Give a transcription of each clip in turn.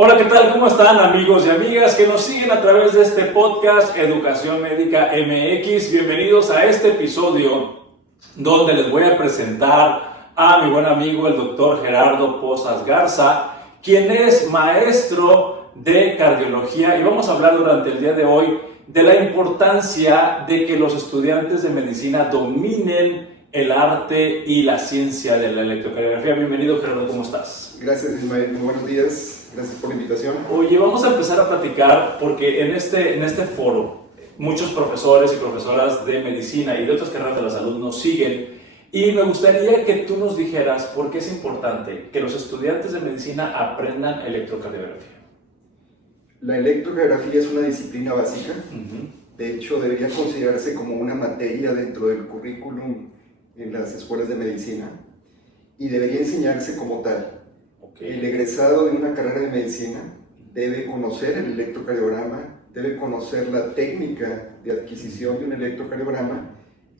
Hola, ¿qué tal? ¿Cómo están, amigos y amigas que nos siguen a través de este podcast Educación Médica MX? Bienvenidos a este episodio donde les voy a presentar a mi buen amigo el doctor Gerardo Pozas Garza, quien es maestro de cardiología, y vamos a hablar durante el día de hoy de la importancia de que los estudiantes de medicina dominen el arte y la ciencia de la electrocardiografía. Bienvenido, Gerardo, ¿cómo estás? Gracias, Ismael. Muy buenos días. Gracias por la invitación. Oye, vamos a empezar a platicar porque en este foro muchos profesores y profesoras de medicina y de otras carreras de la salud nos siguen, y me gustaría que tú nos dijeras por qué es importante que los estudiantes de medicina aprendan electrocardiografía. La electrocardiografía es una disciplina básica. De hecho, debería considerarse como una materia dentro del currículum en las escuelas de medicina y debería enseñarse como tal. El egresado de una carrera de medicina debe conocer el electrocardiograma, debe conocer la técnica de adquisición de un electrocardiograma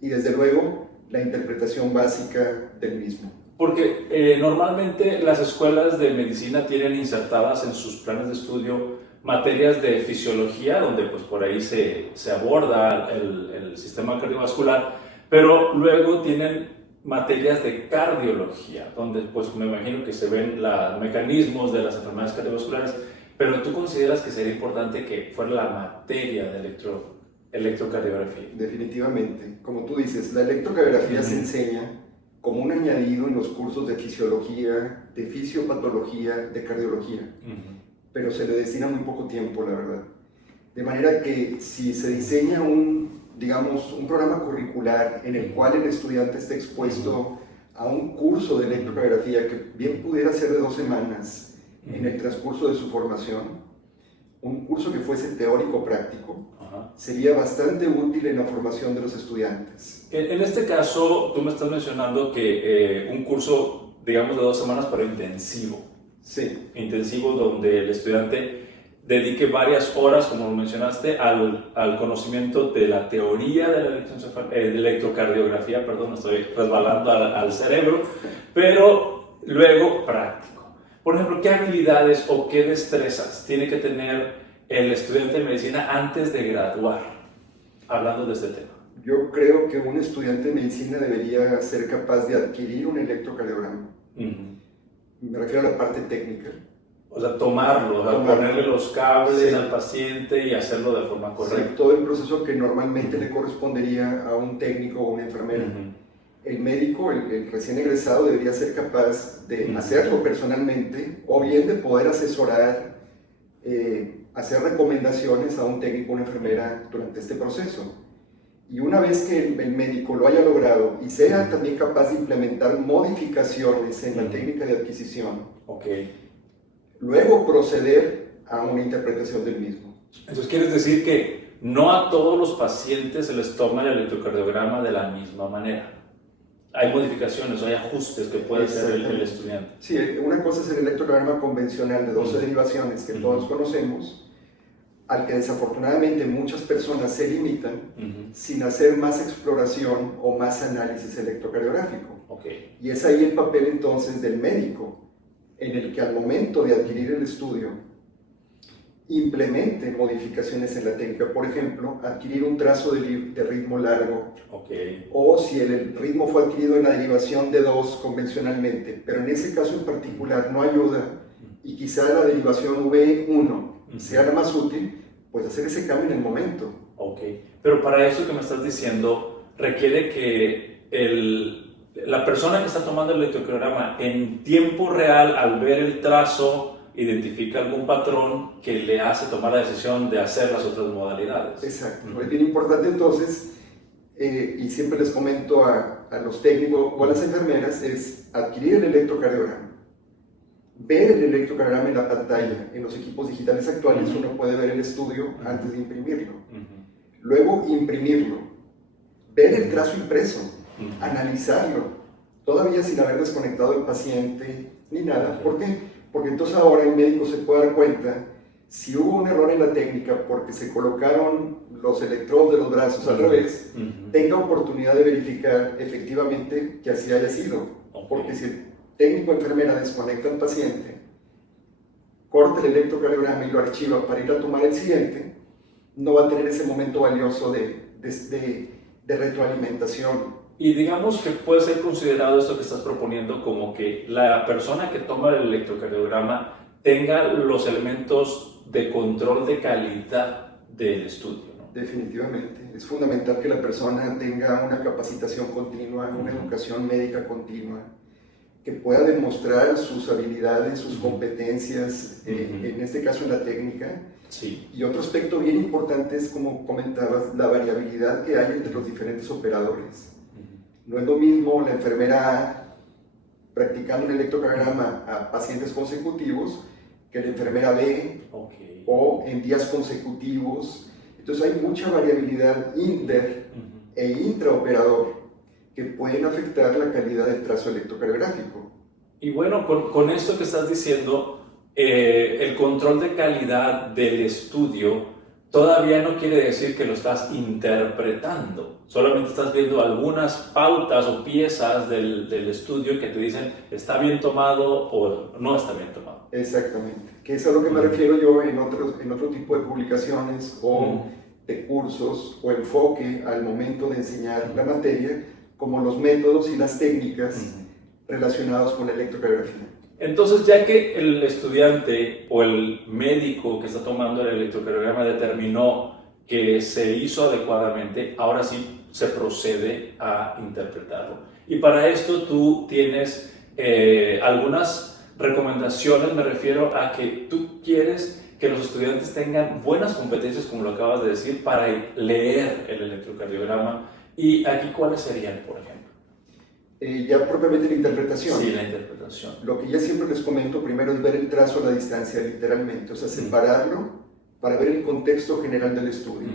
y, desde luego, la interpretación básica del mismo. Porque normalmente las escuelas de medicina tienen insertadas en sus planes de estudio materias de fisiología, donde pues por ahí se aborda el sistema cardiovascular, pero luego tienen materias de cardiología, donde pues me imagino que se ven los mecanismos de las enfermedades cardiovasculares, pero ¿tú consideras que sería importante que fuera la materia de electrocardiografía? Definitivamente. Como tú dices, la electrocardiografía se enseña como un añadido en los cursos de fisiología, de fisiopatología, de cardiología, pero se le destina muy poco tiempo, la verdad. De manera que si se diseña un programa curricular en el cual el estudiante esté expuesto a un curso de electrocardiografía que bien pudiera ser de 2 semanas en el transcurso de su formación, un curso que fuese teórico-práctico, sería bastante útil en la formación de los estudiantes. En este caso, tú me estás mencionando que un curso, digamos, de 2 semanas, pero intensivo. Sí. Intensivo, donde el estudiante dedique varias horas, como lo mencionaste, al conocimiento de la teoría de la electrocardiografía, perdón, me estoy resbalando al cerebro, pero luego práctico. Por ejemplo, ¿qué habilidades o qué destrezas tiene que tener el estudiante de medicina antes de graduar, hablando de este tema? Yo creo que un estudiante de medicina debería ser capaz de adquirir un electrocardiograma. Me refiero a la parte técnica. O sea, tomarlo, ponerle los cables al paciente y hacerlo de forma correcta. Sí, todo el proceso que normalmente le correspondería a un técnico o una enfermera. El médico, el recién egresado, debería ser capaz de hacerlo personalmente, o bien de poder asesorar, hacer recomendaciones a un técnico o una enfermera durante este proceso. Y una vez que el médico lo haya logrado y sea también capaz de implementar modificaciones en la técnica de adquisición, luego proceder a una interpretación del mismo. Entonces, ¿quieres decir que no a todos los pacientes se les toma el electrocardiograma de la misma manera? Hay modificaciones, hay ajustes que puede hacer el estudiante. Sí, una cosa es el electrocardiograma convencional de 12 derivaciones que todos conocemos, al que desafortunadamente muchas personas se limitan sin hacer más exploración o más análisis electrocardiográfico. Y es ahí el papel entonces del médico, en el que al momento de adquirir el estudio implemente modificaciones en la técnica. Por ejemplo, adquirir un trazo de ritmo largo, o si el ritmo fue adquirido en la derivación de 2 convencionalmente, pero en ese caso en particular no ayuda y quizá la derivación V1 sea la más útil, pues hacer ese cambio en el momento. Pero para eso que me estás diciendo requiere que la persona que está tomando el electrocardiograma en tiempo real, al ver el trazo, identifica algún patrón que le hace tomar la decisión de hacer las otras modalidades. Exacto. Es bien importante entonces, y siempre les comento a los técnicos o a las enfermeras, es adquirir el electrocardiograma. Ver el electrocardiograma en la pantalla. En los equipos digitales actuales uno puede ver el estudio antes de imprimirlo. Luego imprimirlo. Ver el trazo impreso. Analizarlo. Todavía sin haber desconectado el paciente ni nada. ¿Por qué? Porque entonces ahora el médico se puede dar cuenta si hubo un error en la técnica porque se colocaron los electrodos de los brazos al revés, tenga oportunidad de verificar efectivamente que así haya sido. Porque si el técnico o enfermera desconecta al paciente corta el electrocardiograma y lo archiva para ir a tomar el siguiente, no va a tener ese momento valioso de retroalimentación. Y digamos que puede ser considerado esto que estás proponiendo como que la persona que toma el electrocardiograma tenga los elementos de control de calidad del estudio, ¿no? Definitivamente. Es fundamental que la persona tenga una capacitación continua, una educación médica continua, que pueda demostrar sus habilidades, sus competencias, en este caso en la técnica. Sí. Y otro aspecto bien importante es, como comentabas, la variabilidad que hay entre los diferentes operadores. No es lo mismo la enfermera A practicando un electrocardiograma a pacientes consecutivos que la enfermera B, o en días consecutivos. Entonces hay mucha variabilidad inter e intraoperador que pueden afectar la calidad del trazo electrocardiográfico. Y bueno, con esto que estás diciendo, el control de calidad del estudio todavía no quiere decir que lo estás interpretando. Solamente estás viendo algunas pautas o piezas del estudio que te dicen está bien tomado o no está bien tomado. Exactamente, que es a lo que me refiero yo en otro tipo de publicaciones o de cursos o enfoque al momento de enseñar la materia, como los métodos y las técnicas relacionados con la electrocardiografía. Entonces, ya que el estudiante o el médico que está tomando el electrocardiograma determinó que se hizo adecuadamente, ahora sí se procede a interpretarlo. Y para esto tú tienes algunas recomendaciones, me refiero a que tú quieres que los estudiantes tengan buenas competencias, como lo acabas de decir, para leer el electrocardiograma. ¿Y aquí cuáles serían, por ejemplo? Ya propiamente la interpretación. Sí, la interpretación. Lo que ya siempre les comento primero es ver el trazo a la distancia, literalmente, o sea, separarlo para ver el contexto general del estudio,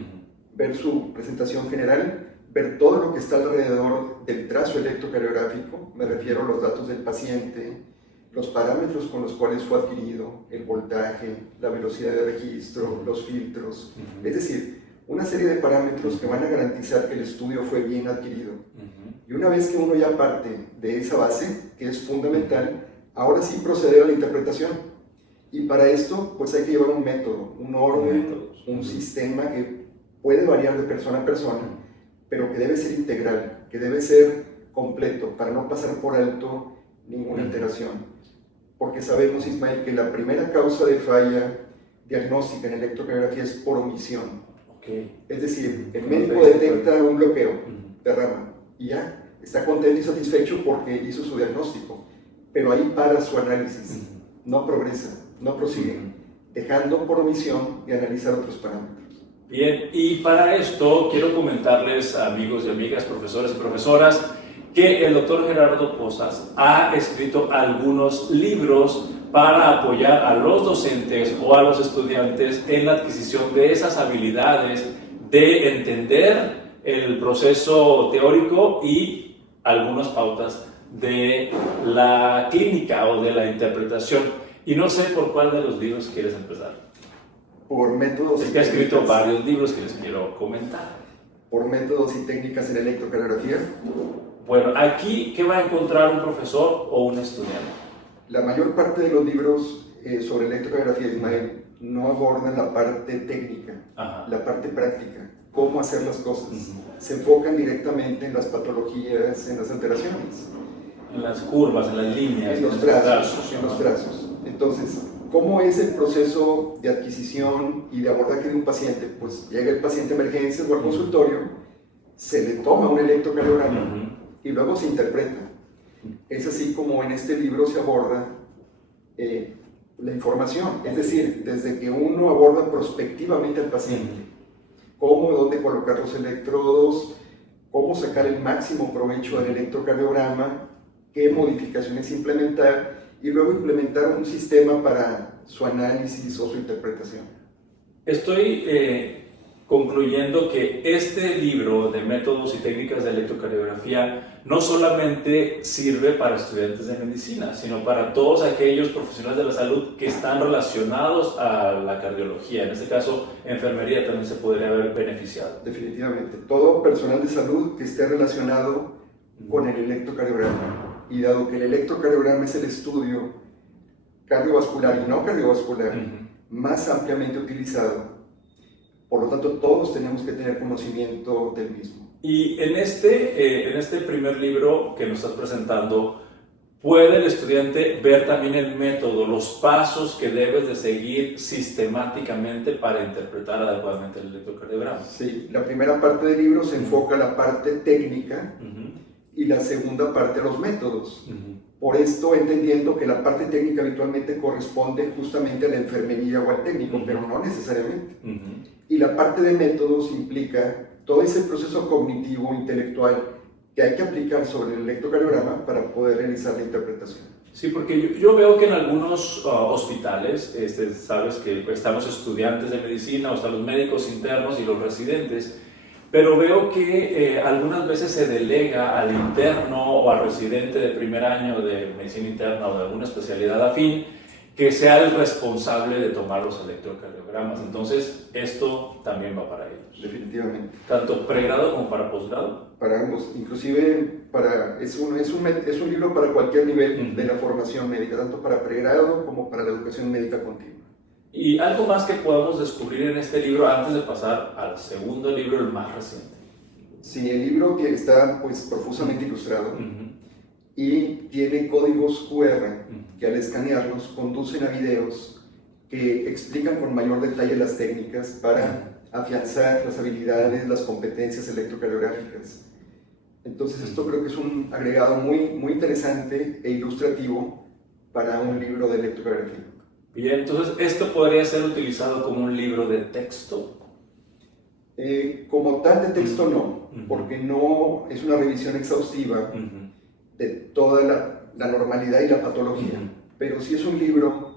ver su presentación general, ver todo lo que está alrededor del trazo electrocardiográfico, me refiero a los datos del paciente, los parámetros con los cuales fue adquirido, el voltaje, la velocidad de registro, los filtros, es decir, una serie de parámetros que van a garantizar que el estudio fue bien adquirido. Y una vez que uno ya parte de esa base, que es fundamental, ahora sí proceder a la interpretación. Y para esto, pues hay que llevar un método, un orden, un sistema que puede variar de persona a persona, pero que debe ser integral, que debe ser completo, para no pasar por alto ninguna alteración. Porque sabemos, Ismael, que la primera causa de falla diagnóstica en electrocardiografía es por omisión. Es decir, el médico detecta un bloqueo de rama y ya está contento y satisfecho porque hizo su diagnóstico, pero ahí para su análisis, no progresa, no prosigue, dejando por omisión de analizar otros parámetros. Bien, y para esto quiero comentarles, amigos y amigas, profesores y profesoras, que el doctor Gerardo Pozas ha escrito algunos libros para apoyar a los docentes o a los estudiantes en la adquisición de esas habilidades de entender el proceso teórico y algunas pautas de la clínica o de la interpretación. Y no sé por cuál de los libros quieres empezar. Por métodos. Es que ha escrito varios libros que les quiero comentar. Por métodos y técnicas en electrocardiografía. Bueno, aquí, ¿qué va a encontrar un profesor o un estudiante? La mayor parte de los libros sobre electrocardiografía, Ismael, no abordan la parte técnica, la parte práctica, cómo hacer las cosas. Se enfocan directamente en las patologías, en las alteraciones. En las curvas, en las líneas, en los trazos. Entonces, ¿cómo es el proceso de adquisición y de abordaje de un paciente? Pues llega el paciente a emergencias o al consultorio, se le toma un electrocardiograma y luego se interpreta. Es así como en este libro se aborda la información, es decir, desde que uno aborda prospectivamente al paciente, cómo, dónde colocar los electrodos, cómo sacar el máximo provecho del electrocardiograma, qué modificaciones implementar y luego implementar un sistema para su análisis o su interpretación. Estoy concluyendo que este libro de métodos y técnicas de electrocardiografía no solamente sirve para estudiantes de medicina, sino para todos aquellos profesionales de la salud que están relacionados a la cardiología. En este caso, enfermería también se podría haber beneficiado. Definitivamente. Todo personal de salud que esté relacionado con el electrocardiograma. Y dado que el electrocardiograma es el estudio cardiovascular y no cardiovascular, Ujú. más ampliamente utilizado. Por lo tanto, todos tenemos que tener conocimiento del mismo. Y en este primer libro que nos estás presentando, ¿puede el estudiante ver también el método, los pasos que debes de seguir sistemáticamente para interpretar adecuadamente el electrocardiograma? Sí, la primera parte del libro se enfoca a la parte técnica Ujú, y la segunda parte a los métodos. ujú, Por esto, entendiendo que la parte técnica habitualmente corresponde justamente a la enfermería o al técnico, Ujú. pero no necesariamente. ujú. Y la parte de métodos implica todo ese proceso cognitivo, intelectual, que hay que aplicar sobre el electrocardiograma para poder realizar la interpretación. Sí, porque yo veo que en algunos hospitales, sabes que están los estudiantes de medicina o están los médicos internos y los residentes, pero veo que algunas veces se delega al interno o al residente de primer año de medicina interna o de alguna especialidad afín que sea el responsable de tomar los electrocardiogramas. Entonces, esto también va para ellos, Definitivamente. tanto pregrado como para posgrado. Para ambos, inclusive es un libro para cualquier nivel Ujú. de la formación médica, tanto para pregrado como para la educación médica continua. Y algo más que podamos descubrir en este libro antes de pasar al segundo libro, el más reciente. Sí, el libro que está pues profusamente ilustrado Ujú, y tiene códigos QR ujú. que al escanearlos conducen a videos que explican con mayor detalle las técnicas para afianzar las habilidades, las competencias electrocardiográficas. Entonces esto creo que es un agregado muy interesante e ilustrativo para un libro de electrocardiografía. Bien, entonces esto podría ser utilizado como un libro de texto. Como tal de texto no, Ujú. porque no es una revisión exhaustiva Ujú, de toda la normalidad y la patología, Ujú. pero sí es un libro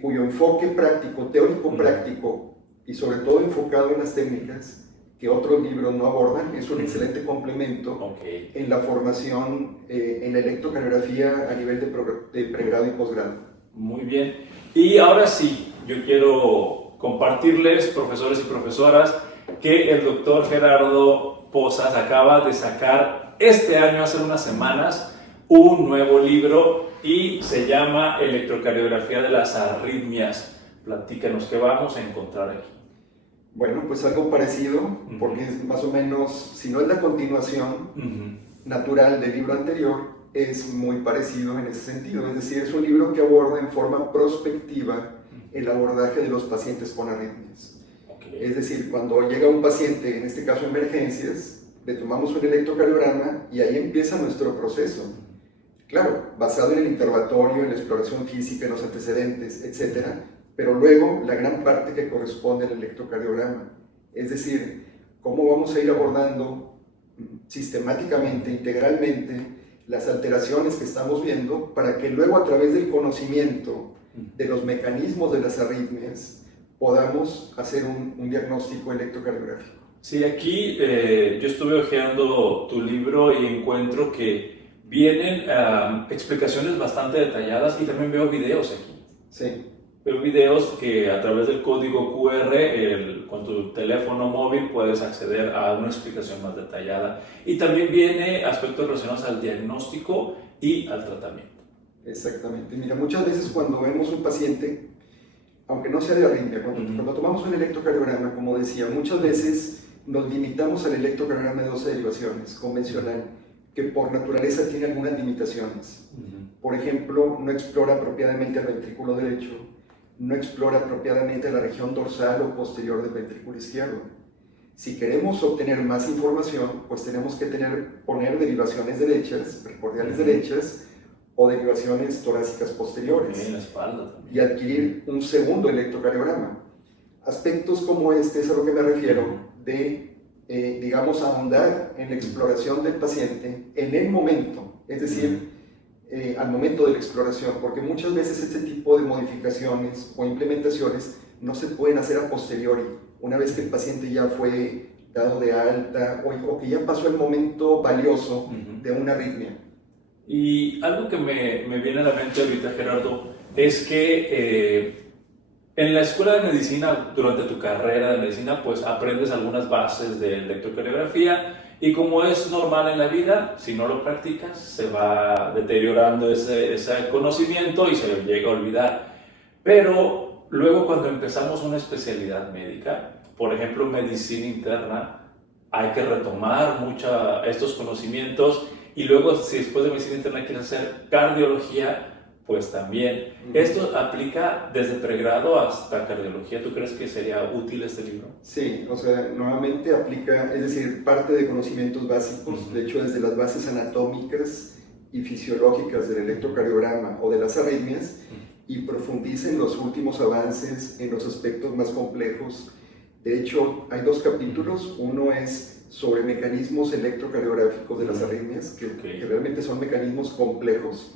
cuyo enfoque práctico, teórico Ujú. práctico y sobre todo enfocado en las técnicas que otros libros no abordan, es un Ujú. excelente complemento Ok, en la formación en la electrocardiografía a nivel de pregrado y posgrado. muy bien. Y ahora sí, yo quiero compartirles, profesores y profesoras, que el doctor Gerardo Pozas acaba de sacar este año, hace unas semanas, un nuevo libro y se llama Electrocardiografía de las arritmias. Platícanos, ¿qué vamos a encontrar aquí? Bueno, pues algo parecido, porque es más o menos, si no es la continuación Ujú. natural del libro anterior, es muy parecido en ese sentido. Es decir, es un libro que aborda en forma prospectiva el abordaje de los pacientes con arritmias. Okay. Es decir, cuando llega un paciente, en este caso emergencias, le tomamos un electrocardiograma y ahí empieza nuestro proceso. Claro, basado en el interrogatorio, en la exploración física, en los antecedentes, etc. Pero luego la gran parte que corresponde al electrocardiograma. Es decir, cómo vamos a ir abordando sistemáticamente, integralmente, las alteraciones que estamos viendo para que luego a través del conocimiento de los mecanismos de las arritmias podamos hacer un diagnóstico electrocardiográfico. Sí, aquí yo estuve hojeando tu libro y encuentro que vienen explicaciones bastante detalladas y también veo videos aquí. Sí. Veo videos que a través del código QR, con tu teléfono móvil, puedes acceder a una explicación más detallada. Y también viene aspectos relacionados al diagnóstico y al tratamiento. Exactamente. Mira, muchas veces cuando vemos un paciente, aunque no sea de arritmia, cuando tomamos un electrocardiograma, como decía, muchas veces nos limitamos al electrocardiograma de 12 derivaciones, convencional, que por naturaleza tiene algunas limitaciones. Por ejemplo, no explora apropiadamente el ventrículo derecho, no explora apropiadamente la región dorsal o posterior del ventrículo izquierdo. Si queremos obtener más información, pues tenemos que poner derivaciones derechas, precordiales derechas, o derivaciones torácicas posteriores. En la espalda también. Y adquirir un segundo electrocardiograma. Aspectos como este es a lo que me refiero de, digamos, ahondar en la exploración del paciente en el momento, es decir, al momento de la exploración, porque muchas veces este tipo de modificaciones o implementaciones no se pueden hacer a posteriori, una vez que el paciente ya fue dado de alta o que ya pasó el momento valioso de una arritmia. Y algo que me viene a la mente ahorita, Gerardo, es que en la escuela de medicina, durante tu carrera de medicina, pues aprendes algunas bases de electrocardiografía Y como es normal en la vida, si no lo practicas, se va deteriorando ese conocimiento y se le llega a olvidar. Pero luego cuando empezamos una especialidad médica, por ejemplo medicina interna, hay que retomar estos conocimientos y luego si después de medicina interna quieres hacer cardiología, pues también. ¿Esto aplica desde pregrado hasta cardiología? ¿Tú crees que sería útil este libro? Sí, o sea, nuevamente aplica, es decir, parte de conocimientos básicos, de hecho desde las bases anatómicas y fisiológicas del electrocardiograma o de las arritmias, y profundiza en los últimos avances, en los aspectos más complejos. De hecho, hay 2 capítulos, uno es sobre mecanismos electrocardiográficos de las arritmias, que realmente son mecanismos complejos,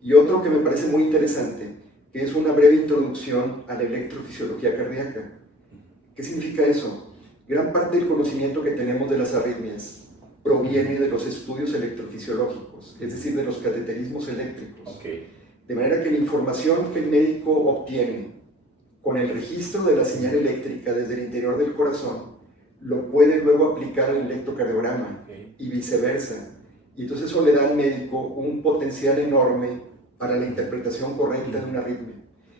y otro que me parece muy interesante, que es una breve introducción a la electrofisiología cardíaca. ¿Qué significa eso? Gran parte del conocimiento que tenemos de las arritmias proviene de los estudios electrofisiológicos, es decir, de los cateterismos eléctricos. De manera que la información que el médico obtiene con el registro de la señal eléctrica desde el interior del corazón, lo puede luego aplicar al electrocardiograma y viceversa. Y entonces eso le da al médico un potencial enorme para la interpretación correcta de una arritmia.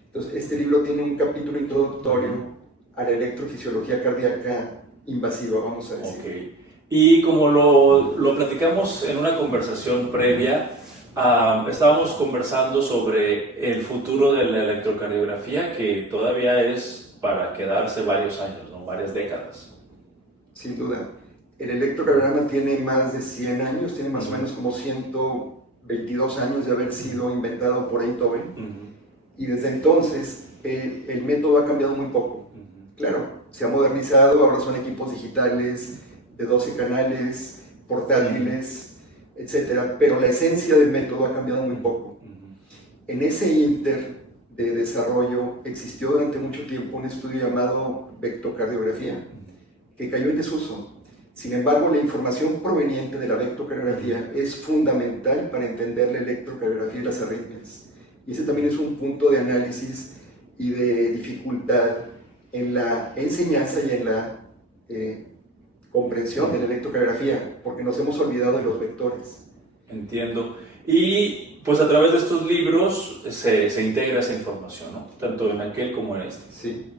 Entonces este libro tiene un capítulo introductorio a la electrofisiología cardíaca invasiva, vamos a decir. Y como lo platicamos en una conversación previa, estábamos conversando sobre el futuro de la electrocardiografía, que todavía es para quedarse varios años, ¿no? Varias décadas. Sin duda. El electrocardiograma tiene más de 100 años, tiene más o menos como 122 años de haber sido inventado por Einthoven, y desde entonces el método ha cambiado muy poco. Claro, se ha modernizado, ahora son equipos digitales de 12 canales, portátiles, etcétera, pero la esencia del método ha cambiado muy poco. En ese ínter de desarrollo existió durante mucho tiempo un estudio llamado vectocardiografía, que cayó en desuso. Sin embargo, la información proveniente de la vectocardiografía es fundamental para entender la electrocardiografía y las arritmias. Y ese también es un punto de análisis y de dificultad en la enseñanza y en la comprensión de la electrocardiografía, porque nos hemos olvidado de los vectores. Entiendo. Y pues a través de estos libros se integra esa información, ¿no? Tanto en aquel como en este. Sí.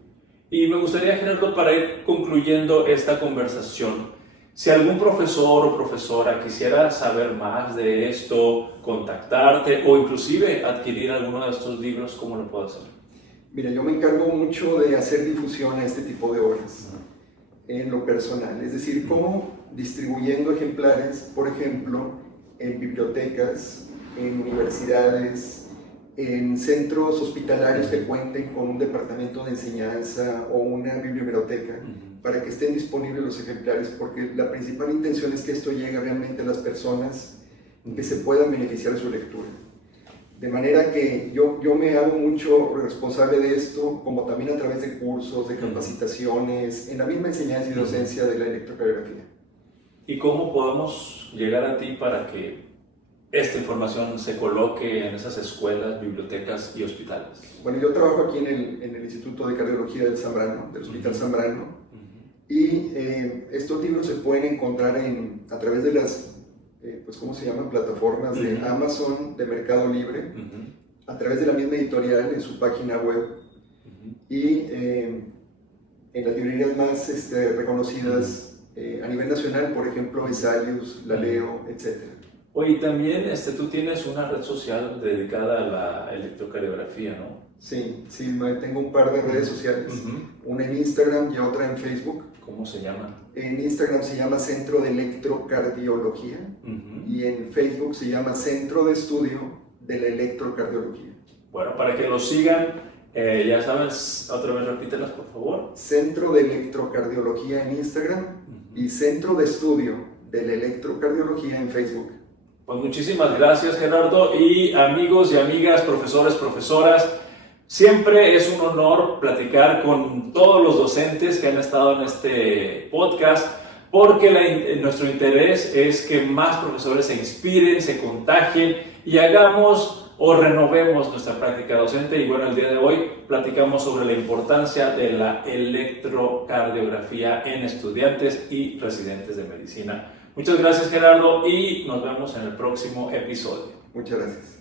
Y me gustaría, Gerardo, para ir concluyendo esta conversación, si algún profesor o profesora quisiera saber más de esto, contactarte o inclusive adquirir alguno de estos libros, ¿cómo lo puedo hacer? Mira, yo me encargo mucho de hacer difusión a este tipo de obras en lo personal, es decir, cómo distribuyendo ejemplares, por ejemplo, en bibliotecas, en universidades, en centros hospitalarios que cuenten con un departamento de enseñanza o una biblioteca, para que estén disponibles los ejemplares, porque la principal intención es que esto llegue realmente a las personas que se puedan beneficiar de su lectura. De manera que yo me hago mucho responsable de esto, como también a través de cursos, de capacitaciones, en la misma enseñanza y docencia de la electrocardiografía. ¿Y cómo podemos llegar a ti para que esta información se coloque en esas escuelas, bibliotecas y hospitales? Bueno, yo trabajo aquí en el Instituto de Cardiología del Zambrano, del Hospital Zambrano, y estos libros se pueden encontrar a través de las pues, ¿cómo se llaman? Plataformas de Amazon, de Mercado Libre, a través de la misma editorial en su página web, y en las librerías más reconocidas a nivel nacional, por ejemplo, Ensayos, La Leo, etc. Oye, también tú tienes una red social dedicada a la electrocardiografía, ¿no? Sí, tengo un par de redes sociales, una en Instagram y otra en Facebook. ¿Cómo se llama? En Instagram se llama Centro de Electrocardiología y en Facebook se llama Centro de Estudio de la Electrocardiología. Bueno, para que lo sigan, ya sabes, otra vez repítelas por favor. Centro de Electrocardiología en Instagram y Centro de Estudio de la Electrocardiología en Facebook. Pues muchísimas gracias, Gerardo, y amigos y amigas, profesores, profesoras, siempre es un honor platicar con todos los docentes que han estado en este podcast, porque nuestro interés es que más profesores se inspiren, se contagien y hagamos o renovemos nuestra práctica docente. Y bueno, el día de hoy platicamos sobre la importancia de la electrocardiografía en estudiantes y residentes de medicina. Muchas gracias, Gerardo, y nos vemos en el próximo episodio. Muchas gracias.